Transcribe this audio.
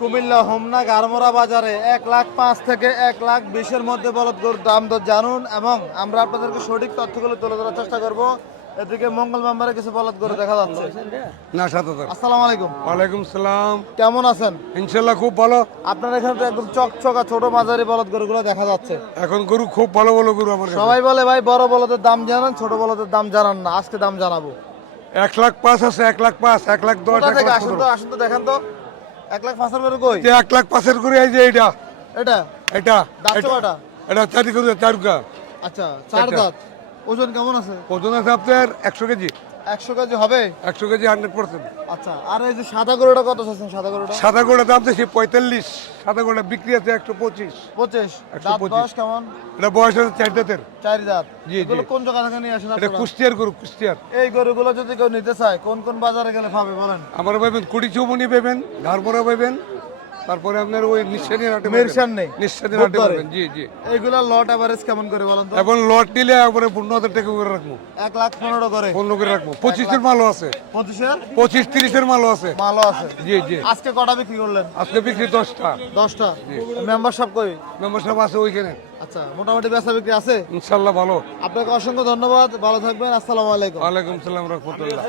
কুমিল্লা হোমনা গারমোরা বাজারে 1,05,000 থেকে 1,20,000 মধ্যে বলদ গরুর দাম দর জানুন এবং আমরা আপনাদেরকে সঠিক তথ্যগুলো তুলে ধরার চেষ্টা করব। এদিকে মঙ্গল মেম্বারে কিছু বলদ গরু দেখা যাচ্ছে। না 7,000। আসসালামু আলাইকুম। ওয়ালাইকুম সালাম। কেমন আছেন? ইনশাল্লাহ খুব ভালো। আপনার এখানে তো একদম চকচকা ছোট মাঝারি বলদ গরুগুলো দেখা যাচ্ছে। এখন গরু খুব ভালো ভালো গরু আমার কাছে। সবাই বলে ভাই বড় বলদের দাম জানান, ছোট বলদের দাম জানান না। আজকে দাম জানাবো। 1,05,000 আছে, 1,05,000, 1,10,000, কোথা থেকে আসুন 1,15,000। তো, আসুন তো দেখেন তো 1,05,000 করে কই? 1,05,000 করে এই যে এটা এটা এটা দাঁত কয়টা? এটা 4 করে 4 গা। আচ্ছা, চার এটা। দাঁত। ওজন কেমন আছে? ওজন আছে আপনার 100 কেজি। 100 কেজি হবে। 100 কেজি 100%। আচ্ছা, আর এই যে সাদা গরুটা কত চাচ্ছেন? সাদা গরুটা সাদা গোড়া দাম দিয়েছি 45, সাদা গোড়া বিক্রি আছে 125। 25। 125 দাঁত বয়স কেমন? এটা বয়স আছে 4 দাঁতের। 4 দাঁত। জি, এগুলো জি। কোন জায়গা থেকে নিয়ে আসেন এটা আপনারা? কুষ্টিয়ার গরু, কুষ্টিয়ার। এই গরুগুলো যদি কেউ নিতে চায় কোন কোন বাজারে গেলে পাবে বলেন? আমার পাবেন কুড়ি চৌমনি পাবেন, ধারপড়া পাবেন, তারপরে আপনার ওই নিঃশ্বাসের হাটে মিরসান নেই। নিঃশ্বাসের হাটে বুধবারে। পাবেন। জি জি। এইগুলা লট এভারেজ কেমন করে বলেন তো? এখন লট নিলে একবারে 15,000 টাকা করে রাখবো, 1,15,000 করে। 15 করে রাখবো। 25-এর মালও আছে, 25-এর 25-30-এর মালও আছে। মালও আছে। জি জি। আজকে কটা বিক্রি করলেন? আজকে বিক্রি 10টা। 10টা। মেম্বারশিপ কই? মেম্বারশিপ আছে ওইখানে। আচ্ছা, মোটামুটি বেচা বিক্রি আছে। ইনশাল্লাহ ভালো। আপনাকে অসংখ্য ধন্যবাদ, ভালো থাকবেন। আসসালামু আলাইকুম। ওয়ালাইকুম সালাম রহমতুল্লাহ।